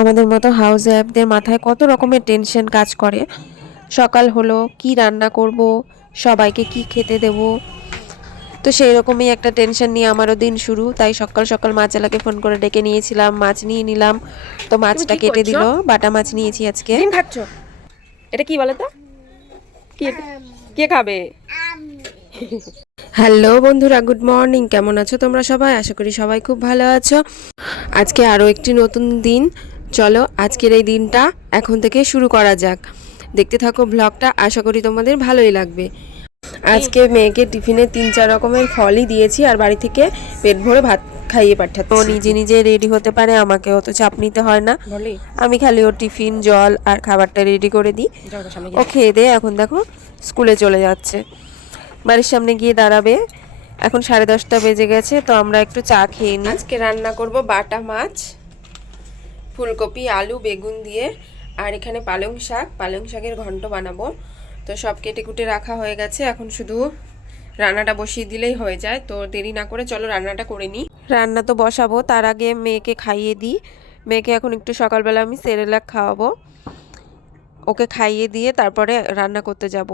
আমাদের মতো হাউস ওয়াইফদের মাথায় কত রকমের টেনশন কাজ করে। সকাল হলো, কি রান্না করব, সবাইকে কি খেতে দেব। তো সেই রকমই একটা টেনশন নিয়ে আমারও দিন শুরু। তাই সকাল সকাল মাছওয়ালাকে ফোন করে ডেকে নিয়েছিলাম, মাছ নিয়ে নিলাম। তো তুমি মাছটা কি কেটে করছো? দিল, বাটা মাছ নিয়েছি আজকে। ডিম খাচ্ছ? এটা কি বলো তো? কি এটা? কে খাবে? হ্যালো বন্ধুরা, গুড মর্নিং। কেমন আছো তোমরা সবাই? আশা করি সবাই খুব ভালো আছো। আজকে আরও একটি নতুন দিন। চলো আজকের এই দিনটা এখন থেকে শুরু করা যাক। দেখতে থাকো ব্লগটা, আশা করি তোমাদের ভালোই লাগবে। আজকে মেয়েকে টিফিনে 3-4 রকমের ফলই দিয়েছি, আর বাড়ি থেকে পেট ভরে ভাত খাইয়ে পাঠাচ্ছি। ও নিজে নিজে রেডি হতে পারে, আমাকে অত চাপ নিতে হয় না। বলি আমি খালি ওর টিফিন, জল আর খাবারটা রেডি করে দিই। যাও তো সামনে ও গিয়ে খেয়ে দিয়ে এখন দেখো স্কুলে চলে যাচ্ছে। বাড়ির সামনে গিয়ে দাঁড়াবে। এখন 10:30 বেজে গেছে, তো আমরা একটু চা খেয়ে নিই। আজকে রান্না করব বাটা মাছ, ফুলকপি, আলু, বেগুন দিয়ে। আর এখানে পালং শাকের ঘন্ট বানাবো। তো সব কেটে কুটে রাখা হয়ে গেছে, এখন শুধু রান্নাটা বসিয়ে দিলেই হয়ে যায়। তো দেরি না করে চলো রান্নাটা করে নিই। রান্না তো বসাবো, তার আগে মেয়েকে খাইয়ে দিই। মেয়েকে এখন একটু সকালবেলা আমি সেরেলাক খাওয়াবো। ওকে খাইয়ে দিয়ে তারপরে রান্না করতে যাব।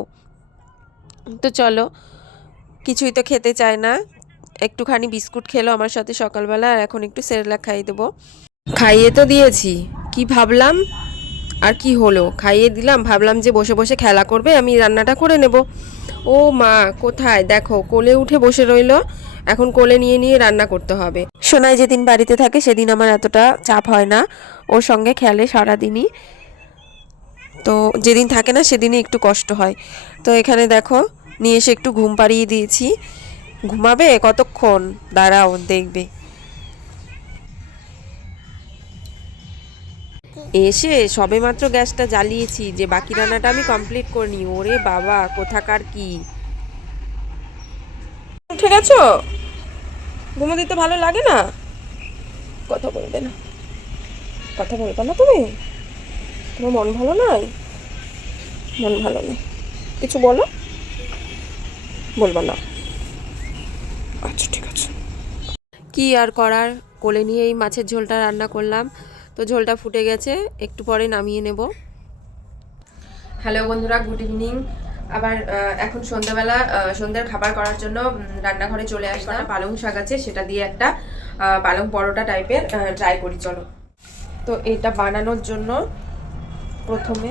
তো চলো, কিছুই তো খেতে চায় না। একটুখানি বিস্কুট খেলো আমার সাথে সকালবেলা, আর এখন একটু সেরেলাক খাইয়ে দেবো। খাইয়ে তো দিয়েছি, কি ভাবলাম আর কি হলো, খাইয়ে দিলাম, ভাবলাম যে বসে বসে খেলা করবে, আমি রান্নাটা করে নেব। ও মা কোথায়, দেখো কোলে উঠে বসে রইলো। এখন কোলে নিয়ে নিয়ে রান্না করতে হবে। সোনাই যেদিন বাড়িতে থাকে সেদিন আমার এতটা চাপ হয় না, ওর সঙ্গে খেলে সারাদিনই। তো যেদিন থাকে না সেদিনই একটু কষ্ট হয়। তো এখানে দেখো নিয়ে এসে একটু ঘুম পাড়িয়ে দিয়েছি। ঘুমাবে কতক্ষণ, দাঁড়াও দেখবে। এসে সবেমাত্র গ্যাসটা জ্বালিয়েছি, যে বাকি রান্নাটা আমি কমপ্লিট করিনি। ওরে বাবা কোথাকার কি! উঠে গেছো? ঘুমো দিতে ভালো লাগে না? কথা বলবে না, কথা বলবে না তুমি? তোমার মন ভালো নয়? মন ভালো নেই, কিছু বলো। বলবা না? আচ্ছা ঠিক আছে। কি আর করার, কোলে নিয়ে এই মাছের ঝোলটা রান্না করলাম। তো ঝোলটা ফুটে গেছে, একটু পরে নামিয়ে নেব। হ্যালো বন্ধুরা, গুড ইভিনিং। আবার এখন সন্ধ্যাবেলা সন্ধ্যার খাবার করার জন্য রান্নাঘরে চলে আসলাম। পালং শাক আছে, সেটা দিয়ে একটা পালং পরোটা টাইপের ট্রাই করি চলো। তো এটা বানানোর জন্য প্রথমে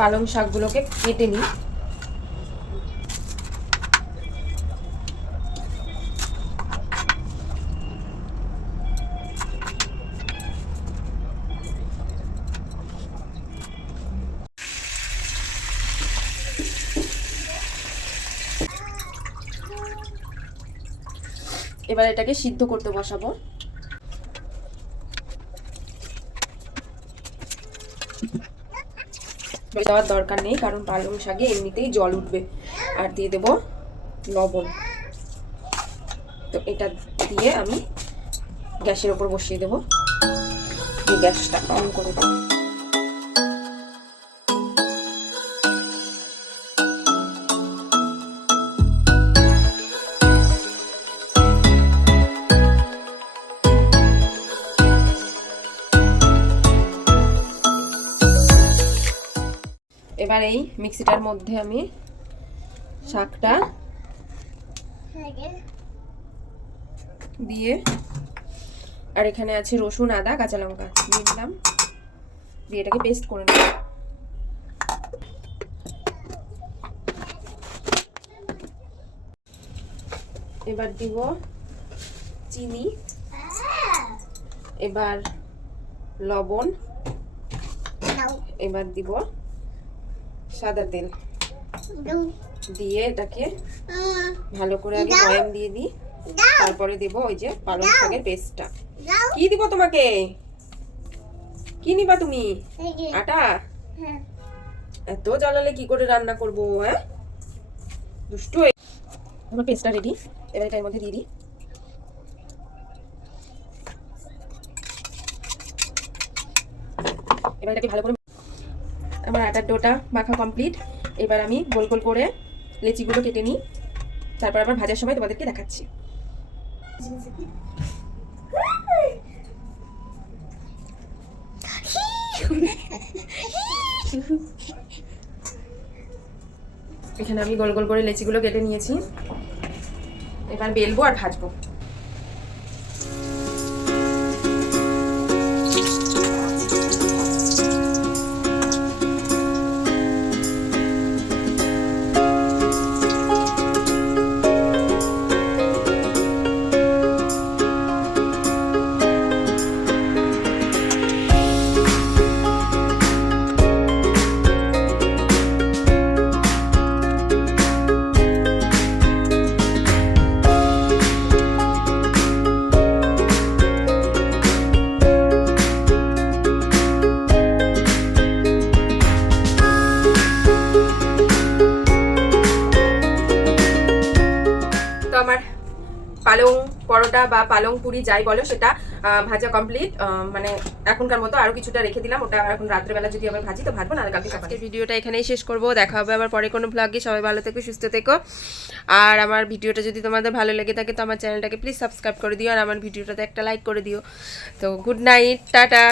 পালং শাকগুলোকে কেটে নিই। এবার এটাকে সিদ্ধ করতে বসাবো। দেওয়ার দরকার নেই, কারণ পালং শাকে এমনিতেই জল উঠবে। আর দিয়ে দেব লবণ। তো এটা দিয়ে আমি গ্যাসের ওপর বসিয়ে দেব। এই গ্যাসটা অন করে দেব। এবার এই মিক্সিটার মধ্যে আমি শাকটা দিয়ে, আর এখানে আছে রসুন, আদা, কাঁচা লঙ্কা দিয়ে দিলাম। দিয়ে এটাকে পেস্ট করে নেব। এবার দিব চিনি, এবার লবণ, এবার দিব সাদা তেল। দিয়ে এটাকে ভালো করে আগে ময়াম দিয়ে দিই, তারপরে দেব ওই যে পালং শাকের পেস্টটা। কি দিব তোমাকে? কি নিবা তুমি? আটা? এত জ্বালালে কি করে রান্না করবো? হ্যাঁ দুষ্টু। আমার পেস্টটা রেডি, এবার এটার মধ্যে দিয়ে দিই। এবার এটাকে ভালো করে, আমার আটার ডোটা মাখা কমপ্লিট। এবার আমি গোল গোল করে লেচিগুলো কেটে নিই, তারপর আবার ভাজার সময় তোমাদেরকে দেখাচ্ছি। এখানে আমি গোল গোল করে লেচিগুলো কেটে নিয়েছি, এবার বেলবো আর ভাজবো। আমার পালং পরোটা বা পালং পুরি যাই বলো সেটা ভাজা কমপ্লিট। মানে এখনকার মতো আরো কিছুটা রেখে দিলাম, ওটা এখন রাত্রেবেলা যদি আবার ভাজি তো ভাজবো, না কালকে সকালে। ভিডিওটা এখানেই শেষ করব, দেখা হবে আবার পরে কোনো ব্লগে। সবাই ভালো থেকো, সুস্থ থেকো। আর আমার ভিডিওটা যদি তোমাদের ভালো লেগে থাকে তো আমার চ্যানেলটাকে প্লিজ সাবস্ক্রাইব করে দিও, আর আমার ভিডিওটাতে একটা লাইক করে দিও। তো গুড নাইট, টাটা।